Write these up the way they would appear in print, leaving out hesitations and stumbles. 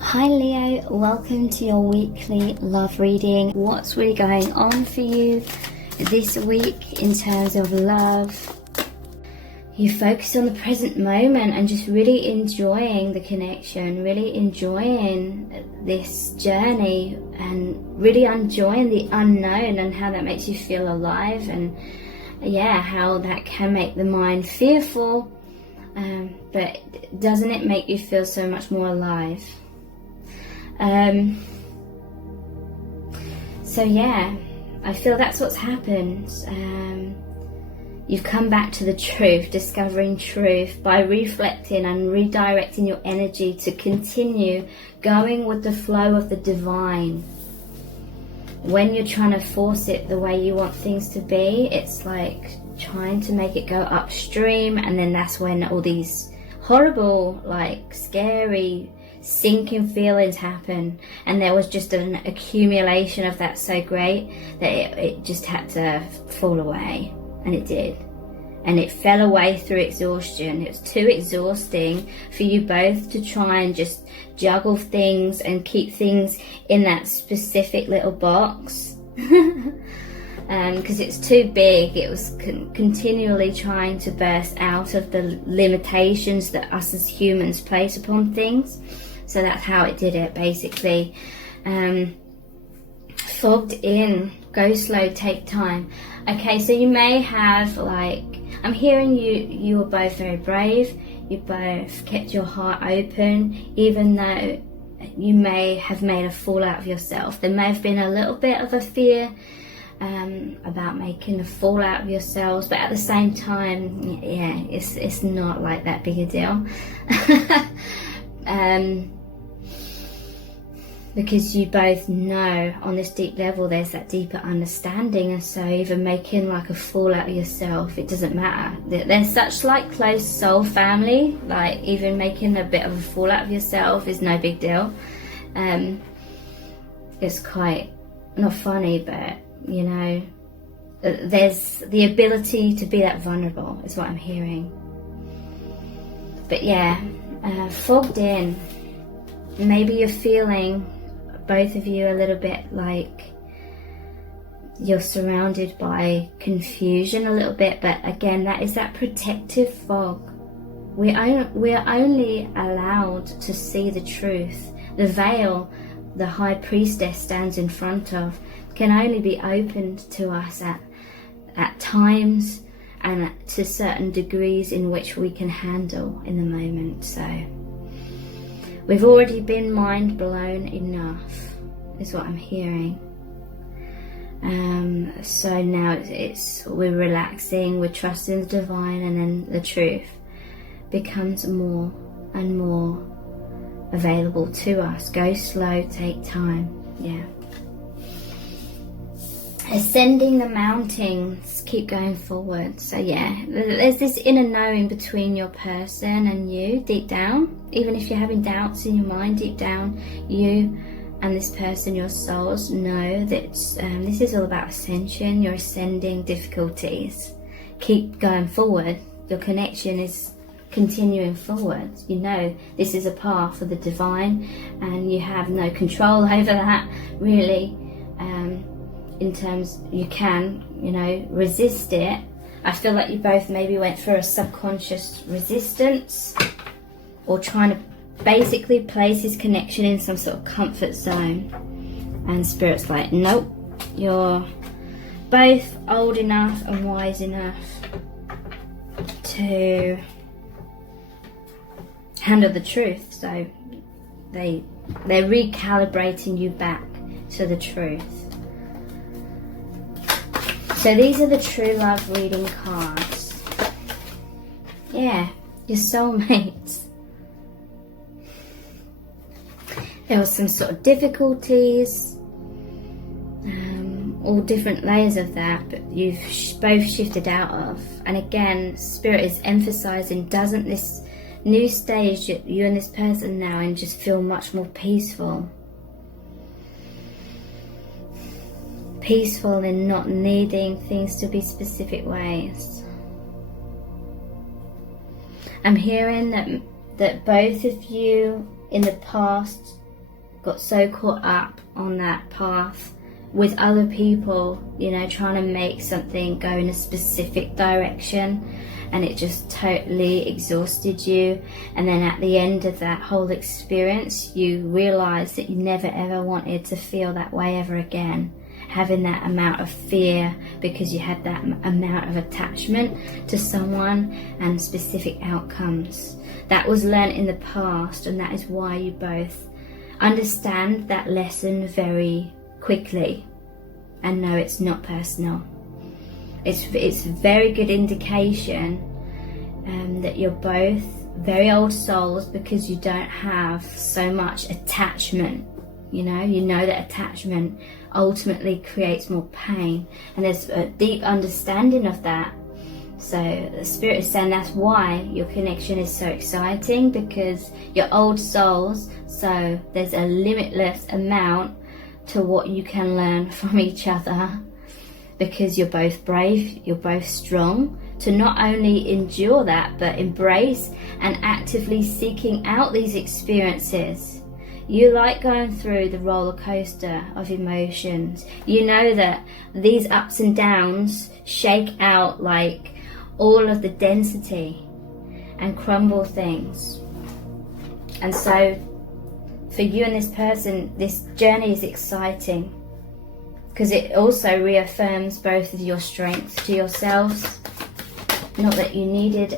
Hi Leo, welcome to your weekly love reading. What's really going on for you this week in terms of love? You focus on the present moment and just really enjoying the connection, really enjoying this journey and really enjoying the unknown and how that makes you feel alive, and yeah, how that can make the mind fearful, but doesn't it make you feel so much more alive? So yeah, I feel that's what's happened. You've come back to the truth, discovering truth by reflecting and redirecting your energy to continue going with the flow of the divine. When you're trying to force it the way you want things to be, it's like trying to make it go upstream, and then that's when all these horrible, like scary, sinking feelings happen. And there was just an accumulation of that so great that it just had to fall away. And it did. And it fell away through exhaustion. It was too exhausting for you both to try and just juggle things and keep things in that specific little box. Because it's too big. It was continually trying to burst out of the limitations that us as humans place upon things. So that's how it did it, basically. Fogged in. Go slow, take time. Okay, so you may have, like, I'm hearing you were both very brave. You both kept your heart open, even though you may have made a fool out of yourself. There may have been a little bit of a fear about making a fool out of yourselves, but at the same time, yeah, it's not like that big a deal. Because you both know on this deep level there's that deeper understanding, and so even making like a fool out of yourself, it doesn't matter. They're such like close soul family, like even making a bit of a fool out of yourself is no big deal. It's quite not funny, but you know, there's the ability to be that vulnerable is what I'm hearing. But yeah, fogged in. Maybe you're feeling, both of you, a little bit like you're surrounded by confusion a little bit, but again, that is that protective fog. We are only allowed to see the truth. The veil the high priestess stands in front of can only be opened to us at times and to certain degrees in which we can handle in the moment. So we've already been mind blown enough, is what I'm hearing. So now we're relaxing, we're trusting the divine, and then the truth becomes more and more available to us. Go slow, take time. Yeah. Ascending the mountains, keep going forward. So yeah, there's this inner knowing between your person and you deep down. Even if you're having doubts in your mind, deep down, you and this person, your souls, know that this is all about ascension. You're ascending difficulties. Keep going forward. Your connection is continuing forward. You know this is a path for the divine, and you have no control over that, really. In terms, you can, resist it. I feel like you both maybe went through a subconscious resistance, or trying to basically place his connection in some sort of comfort zone. And Spirit's like, nope, you're both old enough and wise enough to handle the truth. So they're recalibrating you back to the truth. So these are the true love reading cards. Yeah, your soulmates. There was some sort of difficulties, all different layers of that, but you've both shifted out of. And again, Spirit is emphasizing, doesn't this new stage that you and this person now and just feel much more peaceful? Peaceful in not needing things to be specific ways. I'm hearing that both of you in the past got so caught up on that path with other people, you know, trying to make something go in a specific direction, and it just totally exhausted you. And then at the end of that whole experience, you realize that you never ever wanted to feel that way ever again, having that amount of fear because you had that amount of attachment to someone and specific outcomes. That was learnt in the past, and that is why you both understand that lesson very quickly and know it's not personal. It's a very good indication that you're both very old souls, because you don't have so much attachment. You know that attachment ultimately creates more pain, and there's a deep understanding of that. So the Spirit is saying that's why your connection is so exciting, because you're old souls, so there's a limitless amount to what you can learn from each other, because you're both brave, you're both strong to not only endure that, but embrace and actively seeking out these experiences. You like going through the roller coaster of emotions. You know that these ups and downs shake out like all of the density and crumble things. And so for you and this person, this journey is exciting, because it also reaffirms both of your strengths to yourselves. Not that you needed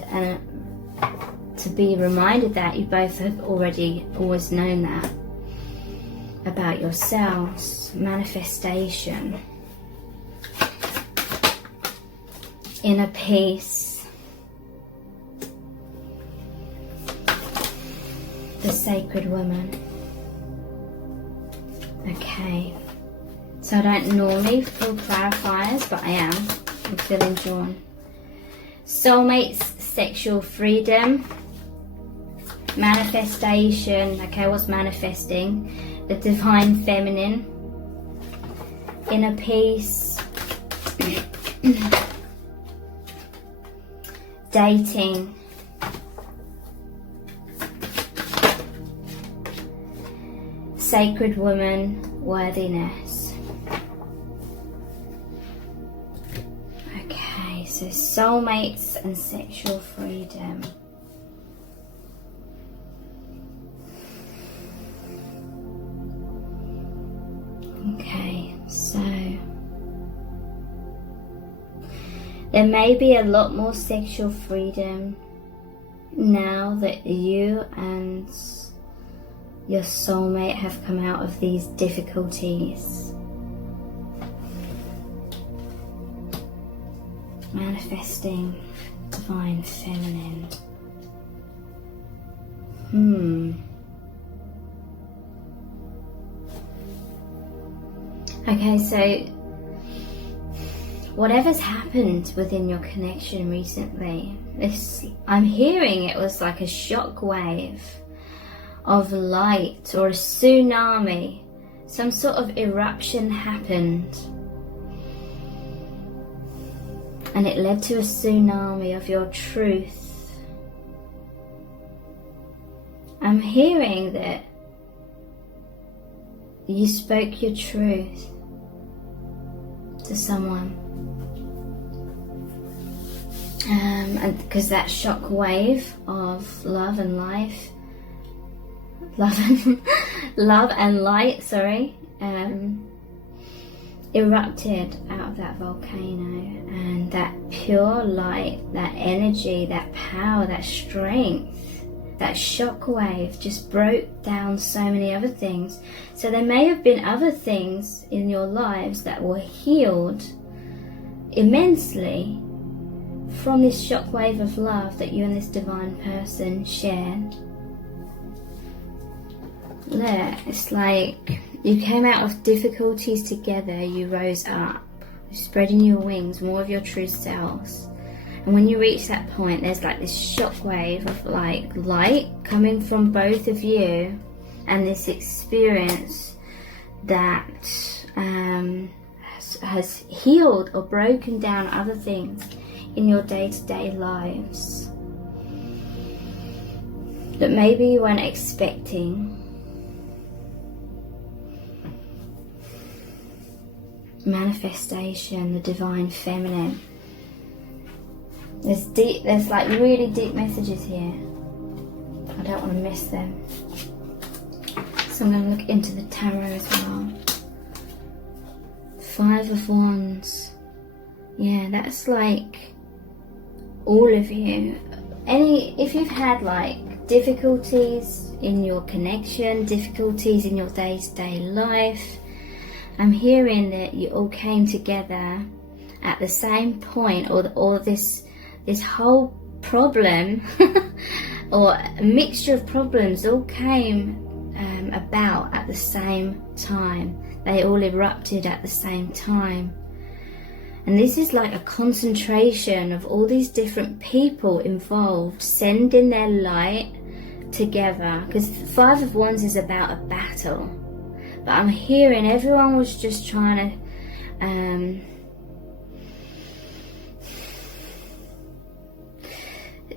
to be reminded that, you both have already always known that about yourselves. Manifestation, inner peace, the sacred woman. Okay, so I don't normally pull clarifiers, but I am. I'm feeling drawn. Soulmates, sexual freedom, manifestation. Okay, what's manifesting? The divine feminine, inner peace, dating, sacred woman, worthiness. Okay, so soulmates and sexual freedom. Okay, so there may be a lot more sexual freedom now that you and your soulmate have come out of these difficulties. Manifesting divine feminine. Okay, so whatever's happened within your connection recently, I'm hearing it was like a shock wave of light or a tsunami. Some sort of eruption happened, and it led to a tsunami of your truth. I'm hearing that you spoke your truth to someone, and because that shock wave of love and life, love and light, erupted out of that volcano, and that pure light, that energy, that power, that strength, that shock wave just broke down so many other things. So there may have been other things in your lives that were healed immensely from this shock wave of love that you and this divine person shared. There, it's like you came out of difficulties together, you rose up, spreading your wings, more of your true selves. And when you reach that point, there's like this shock wave of like light coming from both of you, and this experience that has healed or broken down other things in your day-to-day lives that maybe you weren't expecting. manifestation, the divine feminine. There's like really deep messages here. I don't want to miss them. So I'm going to look into the tarot as well. 5 of Wands. Yeah, that's like all of you. If you've had like difficulties in your connection, difficulties in your day-to-day life, I'm hearing that you all came together at the same point, or this whole problem or a mixture of problems all came about at the same time. They all erupted at the same time. And this is like a concentration of all these different people involved sending their light together, because 5 of Wands is about a battle. But I'm hearing everyone was just trying to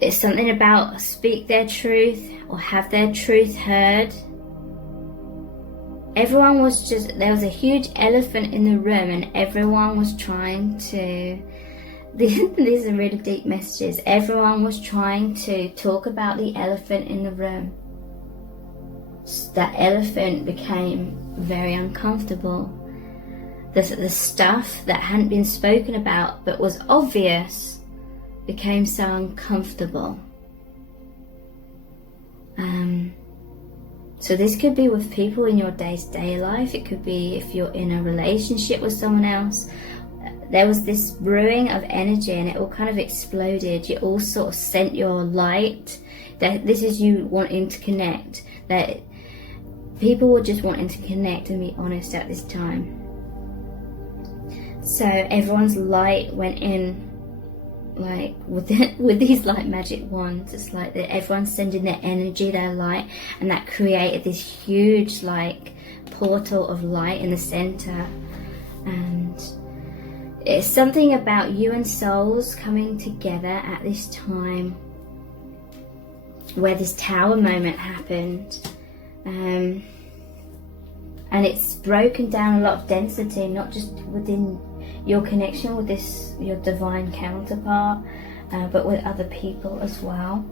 it's something about speak their truth or have their truth heard. Everyone was there was a huge elephant in the room, and everyone was trying to, these are really deep messages, everyone was trying to talk about the elephant in the room. That elephant became very uncomfortable. The stuff that hadn't been spoken about but was obvious became so uncomfortable. So this could be with people in your day-to-day life. It could be if you're in a relationship with someone else. There was this brewing of energy and it all kind of exploded. You all sort of sent your light. That this is you wanting to connect. That people were just wanting to connect and be honest at this time. So everyone's light went in, like with these like magic wands. It's like that everyone's sending their energy, their light, and that created this huge like portal of light in the center. And it's something about you and souls coming together at this time where this tower moment happened. And it's broken down a lot of density, not just within your connection with your divine counterpart, but with other people as well.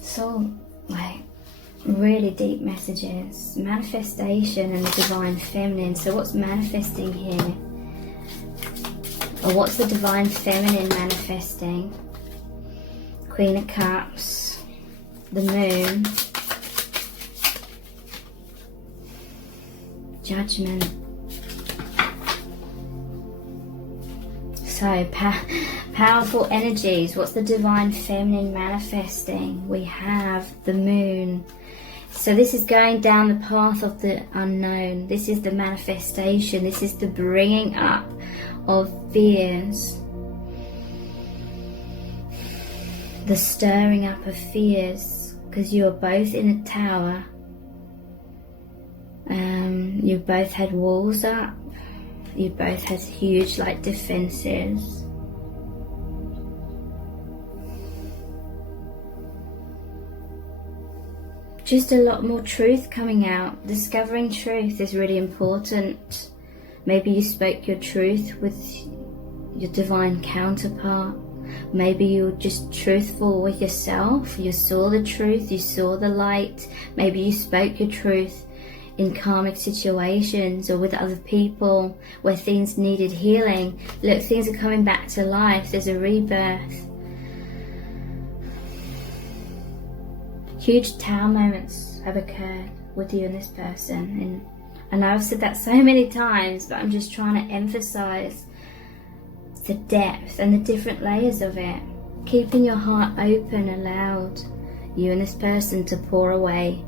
So, like, really deep messages. Manifestation and the divine feminine. So what's manifesting here? Or what's the divine feminine manifesting? Queen of Cups, the Moon, Judgment. So powerful energies. What's the divine feminine manifesting? We have the Moon. So this is going down the path of the unknown. This is the manifestation. This is the bringing up of fears. The stirring up of fears, because you are both in a tower. You both had walls up. You both had huge like defenses. Just a lot more truth coming out. Discovering truth is really important. Maybe you spoke your truth with your divine counterpart. Maybe you're just truthful with yourself. You saw the truth, you saw the light. Maybe you spoke your truth in karmic situations or with other people where things needed healing. Look, things are coming back to life. There's a rebirth. Huge tower moments have occurred with you and this person. And I know I've said that so many times, but I'm just trying to emphasize the depth and the different layers of it. Keeping your heart open allowed you and this person to pour away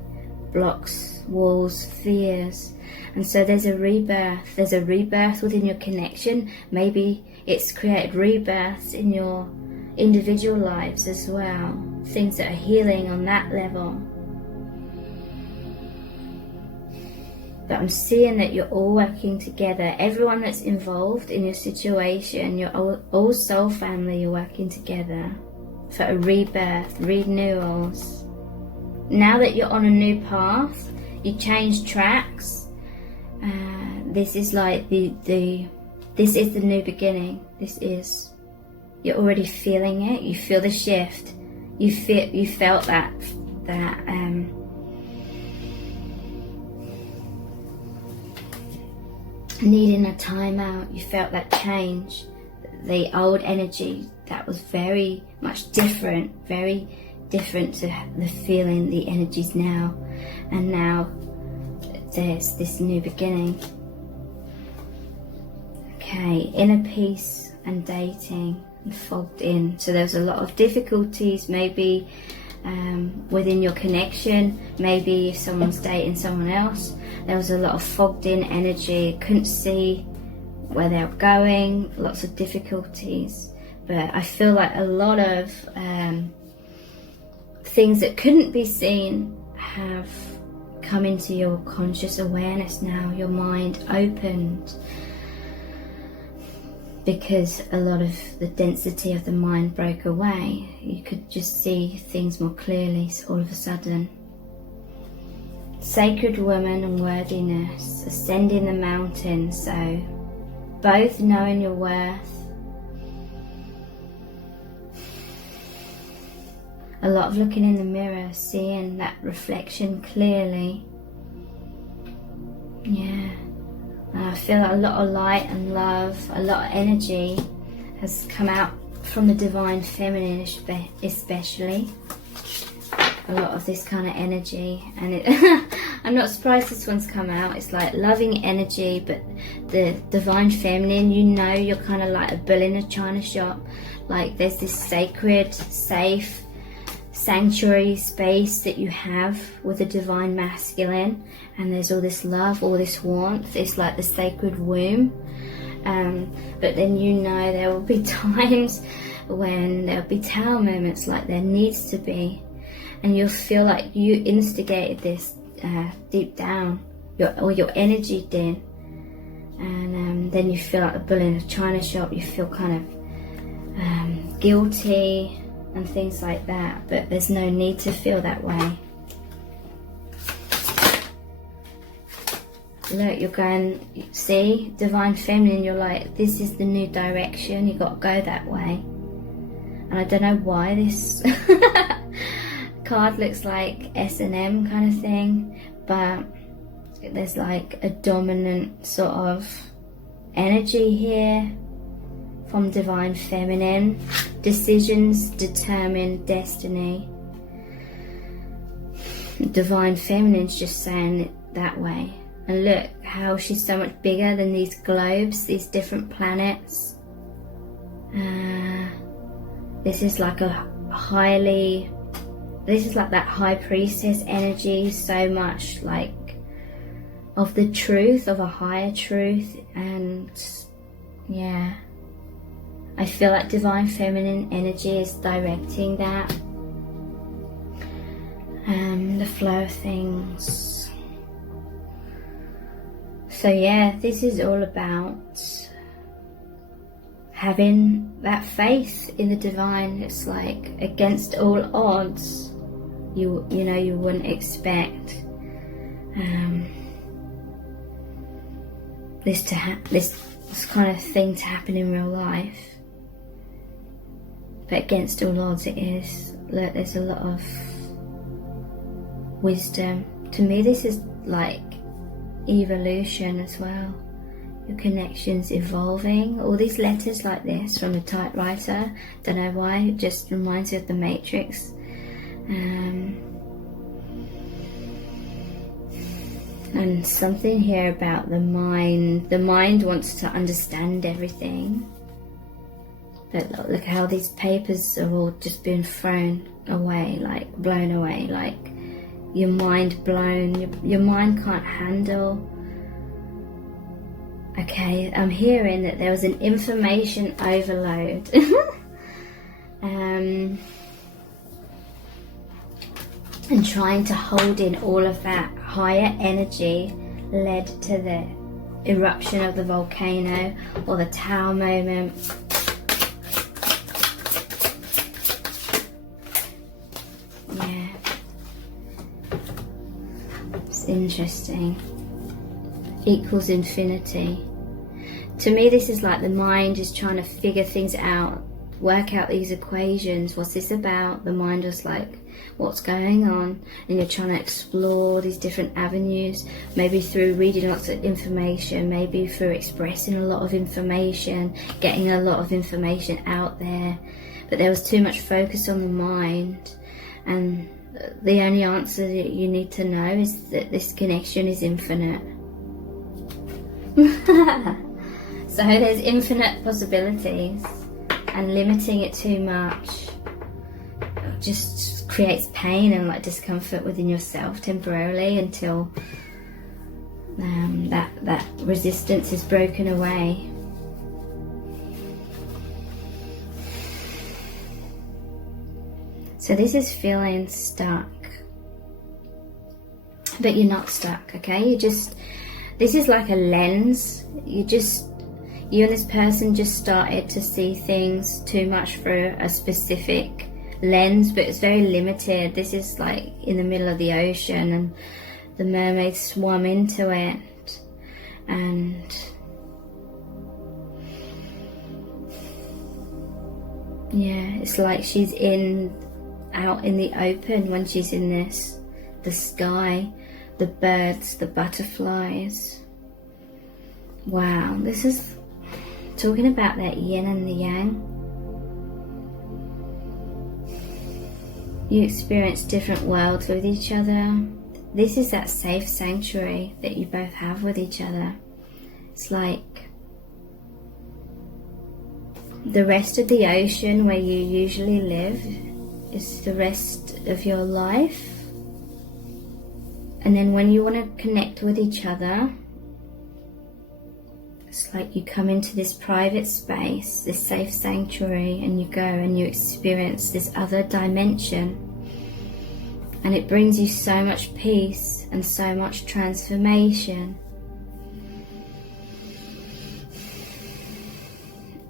blocks, walls, fears. And so there's a rebirth. There's a rebirth within your connection. Maybe it's created rebirths in your individual lives as well. Things that are healing on that level. But I'm seeing that you're all working together. Everyone that's involved in your situation, you're all soul family, you're working together for a rebirth, renewals. Now that you're on a new path, you change tracks, This is like this is the new beginning. You're already feeling it. You feel the shift. You felt that needing a timeout. You felt that change. The old energy that was very much different, very different to the feeling, the energies now. And now there's this new beginning. Okay, inner peace and dating and fogged in. So there's a lot of difficulties, maybe within your connection, maybe if someone's dating someone else. There was a lot of fogged in energy, couldn't see where they were going, lots of difficulties. But I feel like a lot of things that couldn't be seen have come into your conscious awareness now. Your mind opened, because a lot of the density of the mind broke away. You could just see things more clearly all of a sudden. Sacred woman and worthiness, ascending the mountain. So both knowing your worth. A lot of looking in the mirror, seeing that reflection clearly. Yeah. And I feel a lot of light and love, a lot of energy has come out from the divine feminine, especially. A lot of this kind of energy, and I'm not surprised this one's come out. It's like loving energy, but the divine feminine, you know, you're kind of like a bull in a china shop. Like there's this sacred, safe, sanctuary space that you have with the divine masculine, and there's all this love, all this warmth. It's like the sacred womb. But then you know there will be times when there'll be tower moments, like there needs to be, and you'll feel like you instigated this deep down, your energy did, and then you feel like a bull in a china shop. You feel kind of guilty and things like that, but there's no need to feel that way. Look, you're going, see, divine feminine, you're like, this is the new direction, you got to go that way. And I don't know why this card looks like S&M kind of thing, but there's like a dominant sort of energy here from divine feminine. Decisions determine destiny. Divine feminine's just saying it that way. And look how she's so much bigger than these globes, these different planets. This is like that high priestess energy, so much like of the truth, of a higher truth. And yeah, I feel like divine feminine energy is directing that, the flow of things. So yeah, this is all about having that faith in the divine. It's like against all odds, you know, you wouldn't expect this kind of thing to happen in real life. But against all odds it is. Look, there's a lot of wisdom. To me this is like evolution as well. Your connection's evolving. All these letters like this from a typewriter, don't know why, it just reminds you of the Matrix. And something here about the mind. The mind wants to understand everything. But look how these papers are all just being thrown away, like blown away, like your mind blown. Your mind can't handle. Okay, I'm hearing that there was an information overload. And trying to hold in all of that higher energy led to the eruption of the volcano or the tower moment. Yeah, it's interesting. equals infinity. To me, this is like the mind is trying to figure things out, work out these equations. What's this about? The mind is like, what's going on? And you're trying to explore these different avenues, maybe through reading lots of information, maybe through expressing a lot of information, getting a lot of information out there. But there was too much focus on the mind, and the only answer that you need to know is that this connection is infinite. So there's infinite possibilities, and limiting it too much just creates pain and like discomfort within yourself temporarily until that resistance is broken away. So this is feeling stuck, but you're not stuck, okay? This is like a lens. You and this person just started to see things too much through a specific lens, but it's very limited. This is like in the middle of the ocean and the mermaid swam into it, and yeah, it's like she's out in the open when she's in this. The sky, the birds, the butterflies. Wow, this is talking about that yin and the yang. You experience different worlds with each other. This is that safe sanctuary that you both have with each other. It's like the rest of the ocean where you usually live is the rest of your life. And then when you want to connect with each other, it's like you come into this private space, this safe sanctuary, and you go and you experience this other dimension. And it brings you so much peace and so much transformation.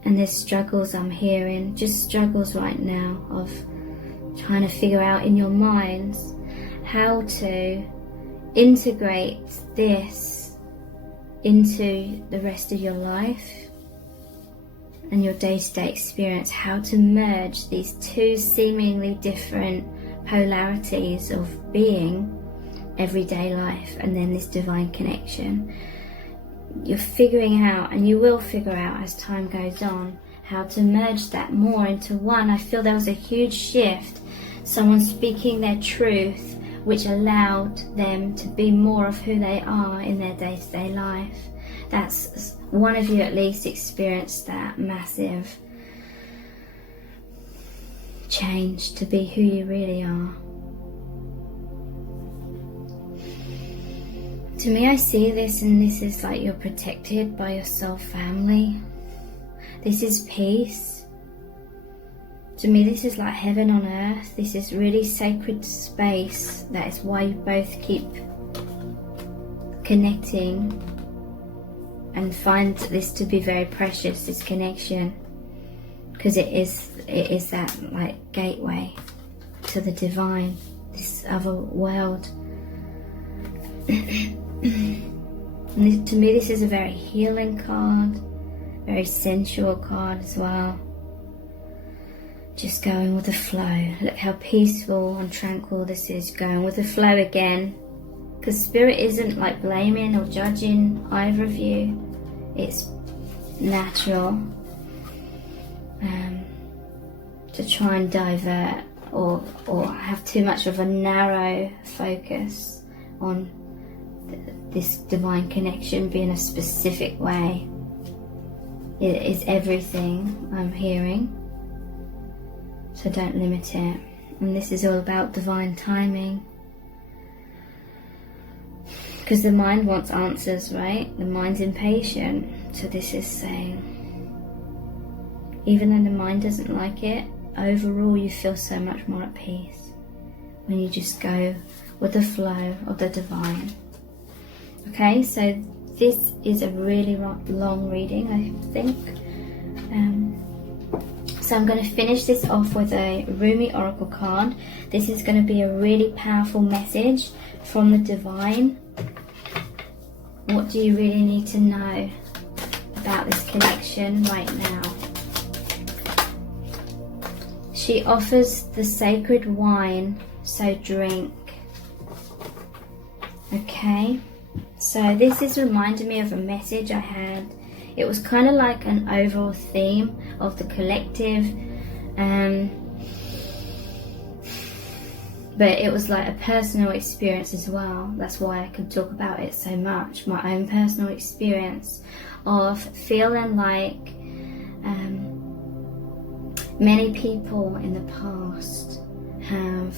And there's struggles I'm hearing, just struggles right now of trying to figure out in your minds how to integrate this into the rest of your life and your day-to-day experience, how to merge these two seemingly different polarities of being, everyday life, and then this divine connection. You're figuring out, and you will figure out as time goes on, how to merge that more into one. I feel there was a huge shift, someone speaking their truth, which allowed them to be more of who they are in their day-to-day life. That's one of you at least experienced that massive change to be who you really are. To me, I see this, and this is like you're protected by your soul family. This is peace. To me, this is like heaven on earth. This is really sacred space. That is why you both keep connecting and find this to be very precious, this connection, because it is that like gateway to the divine, this other world. And to me, this is a very healing card, very sensual card as well. Just going with the flow. Look how peaceful and tranquil this is. Going with the flow again. Because Spirit isn't like blaming or judging either of you. It's natural to try and divert or have too much of a narrow focus on this divine connection being a specific way. It is everything I'm hearing. So don't limit it. And this is all about divine timing. Because the mind wants answers, right? The mind's impatient. So this is saying, even though the mind doesn't like it, overall you feel so much more at peace when you just go with the flow of the divine. Okay, so this is a really long reading, I think. So I'm going to finish this off with a Rumi Oracle card. This is going to be a really powerful message from the divine What do you really need to know about this connection right now? She offers the sacred wine, so drink. Okay, so this is reminding me of a message I had. It was kind of like an overall theme of the collective, but it was like a personal experience as well. That's why I could talk about it so much. My own personal experience of feeling like many people in the past have,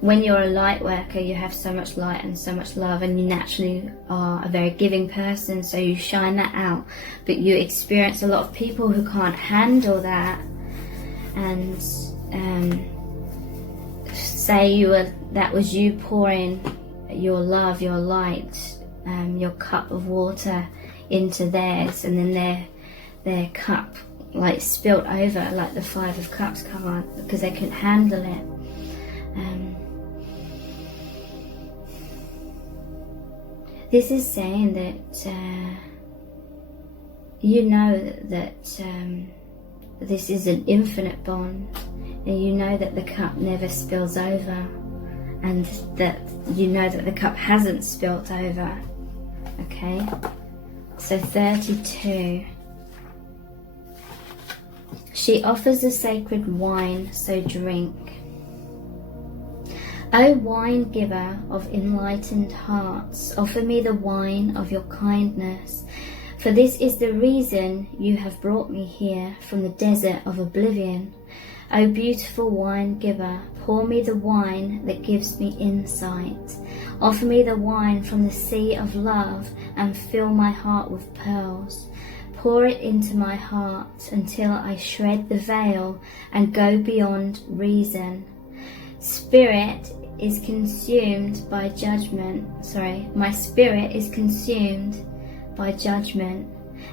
when you're a light worker, you have so much light and so much love, and you naturally are a very giving person, so you shine that out. But you experience a lot of people who can't handle that, and say that was you pouring your love, your light, your cup of water into theirs, and then their cup like spilt over, like the Five of Cups come on, because they couldn't handle it. This is saying that you know that this is an infinite bond, and you know that the cup never spills over, and that you know that the cup hasn't spilt over. Okay, so 32. She offers the sacred wine, so drink. O wine giver of enlightened hearts, offer me the wine of your kindness, for this is the reason you have brought me here from the desert of oblivion. O beautiful wine giver, pour me the wine that gives me insight. Offer me the wine from the sea of love and fill my heart with pearls. Pour it into my heart until I shred the veil and go beyond reason. Spirit is consumed by judgment. My spirit is consumed by judgment,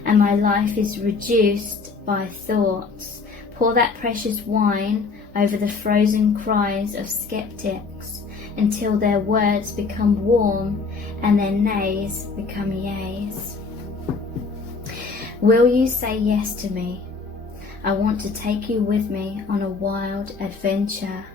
and my life is reduced by thoughts. Pour that precious wine over the frozen cries of skeptics until their words become warm and their nays become yays. Will you say yes to me? I want to take you with me on a wild adventure.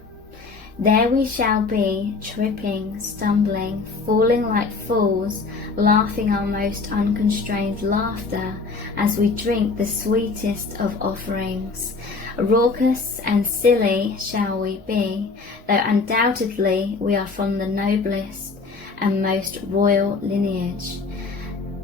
There we shall be, tripping, stumbling, falling like fools, laughing our most unconstrained laughter as we drink the sweetest of offerings. Raucous and silly shall we be, though undoubtedly we are from the noblest and most royal lineage.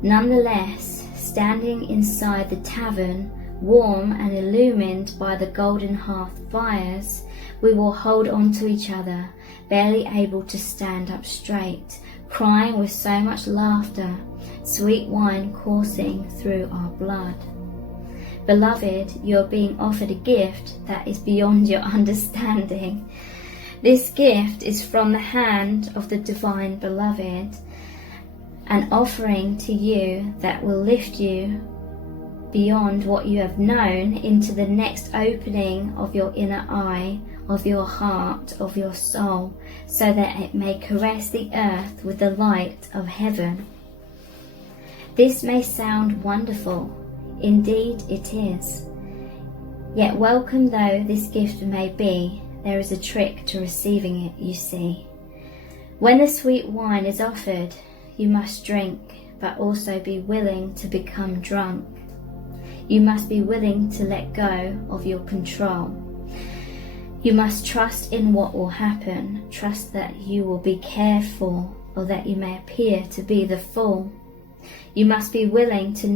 Nonetheless, standing inside the tavern, warm and illumined by the golden hearth fires, we will hold on to each other, barely able to stand up straight, crying with so much laughter, sweet wine coursing through our blood. Beloved, you are being offered a gift that is beyond your understanding. This gift is from the hand of the divine beloved, an offering to you that will lift you beyond what you have known into the next opening of your inner eye, of your heart, of your soul, so that it may caress the earth with the light of heaven. This may sound wonderful, indeed it is. Yet welcome though this gift may be, there is a trick to receiving it, you see. When the sweet wine is offered, you must drink, but also be willing to become drunk. You must be willing to let go of your control. You must trust in what will happen, trust that you will be cared for, or that you may appear to be the fool. You must be willing to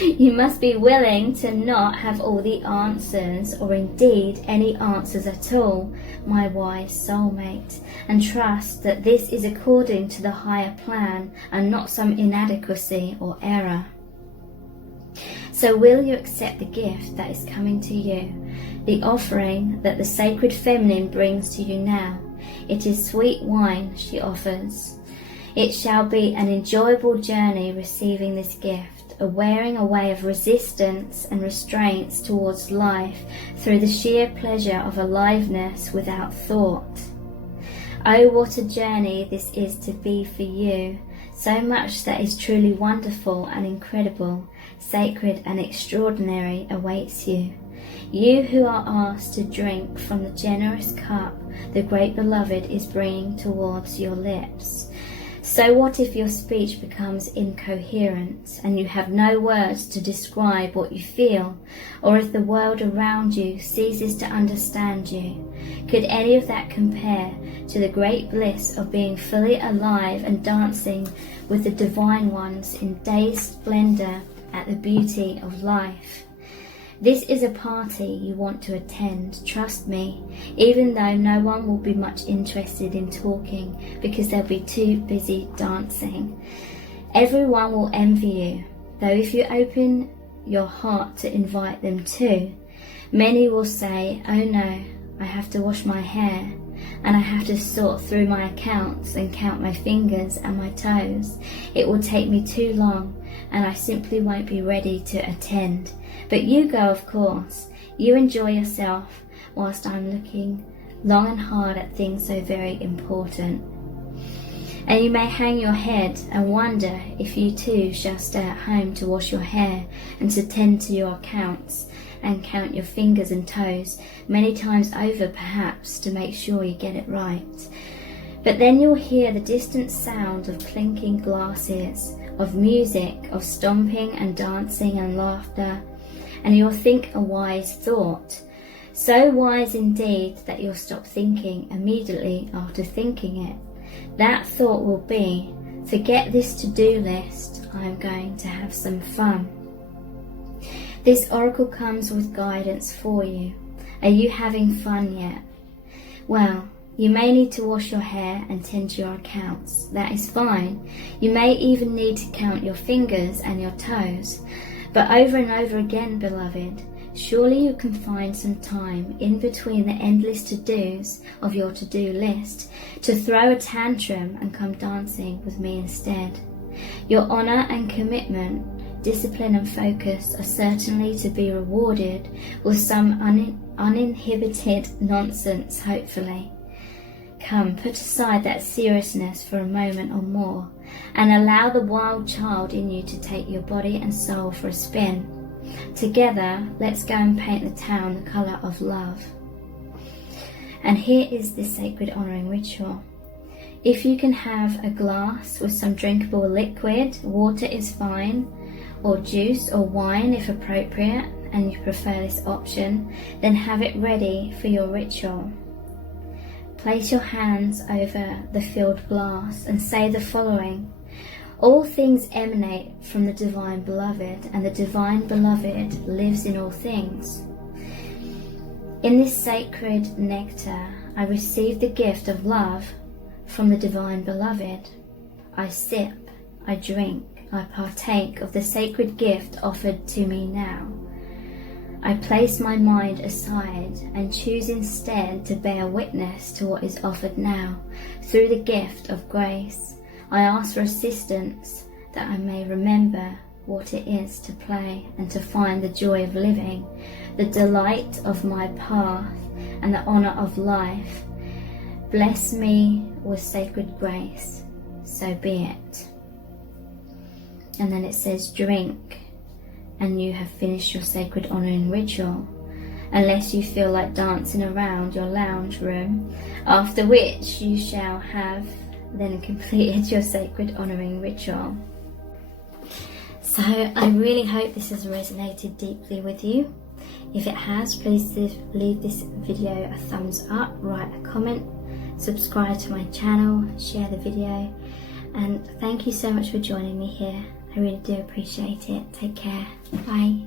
you must be willing to not have all the answers, or indeed any answers at all, my wise soulmate, and trust that this is according to the higher plan and not some inadequacy or error. So will you accept the gift that is coming to you, the offering that the sacred feminine brings to you now? It is sweet wine she offers. It shall be an enjoyable journey receiving this gift, a wearing away of resistance and restraints towards life through the sheer pleasure of aliveness without thought. Oh, what a journey this is to be for you, So much that is truly wonderful and incredible, sacred and extraordinary awaits you. You who are asked to drink from the generous cup the great beloved is bringing towards your lips. So what if your speech becomes incoherent and you have no words to describe what you feel, or if the world around you ceases to understand you? Could any of that compare to the great bliss of being fully alive and dancing with the divine ones in day's splendor at the beauty of life? This is a party you want to attend, trust me, even though no one will be much interested in talking because they'll be too busy dancing. Everyone will envy you, though if you open your heart to invite them too, many will say, "Oh no, I have to wash my hair, and I have to sort through my accounts and count my fingers and my toes. It will take me too long, and I simply won't be ready to attend." But you go, of course. You enjoy yourself whilst I'm looking long and hard at things so very important. And you may hang your head and wonder if you too shall stay at home to wash your hair and to tend to your accounts and count your fingers and toes many times over, perhaps, to make sure you get it right. But then you'll hear the distant sound of clinking glasses, of music, of stomping and dancing and laughter, and you'll think a wise thought, so wise indeed that you'll stop thinking immediately after thinking it. That thought will be, "Forget this to-do list, I'm going to have some fun." This oracle comes with guidance for you. Are you having fun yet? Well, you may need to wash your hair and tend to your accounts. That is fine. You may even need to count your fingers and your toes. But over and over again, beloved, surely you can find some time in between the endless to-dos of your to-do list to throw a tantrum and come dancing with me instead. Your honor and commitment, discipline and focus are certainly to be rewarded with some uninhibited nonsense, hopefully. Come, put aside that seriousness for a moment or more, and allow the wild child in you to take your body and soul for a spin. Together, let's go and paint the town the colour of love. And here is the sacred honouring ritual. If you can have a glass with some drinkable liquid, water is fine, or juice or wine if appropriate, and you prefer this option, then have it ready for your ritual. Place your hands over the filled glass and say the following: "All things emanate from the Divine Beloved, and the Divine Beloved lives in all things. In this sacred nectar, I receive the gift of love from the Divine Beloved. I sip, I drink, I partake of the sacred gift offered to me now. I place my mind aside and choose instead to bear witness to what is offered now. Through the gift of grace, I ask for assistance that I may remember what it is to play and to find the joy of living, the delight of my path and the honour of life. Bless me with sacred grace, so be it." And then it says drink, and you have finished your sacred honouring ritual, unless you feel like dancing around your lounge room, after which you shall have then completed your sacred honouring ritual. So I really hope this has resonated deeply with you. If it has, please leave this video a thumbs up, write a comment, subscribe to my channel, share the video, and thank you so much for joining me here. I really do appreciate it. Take care. Bye.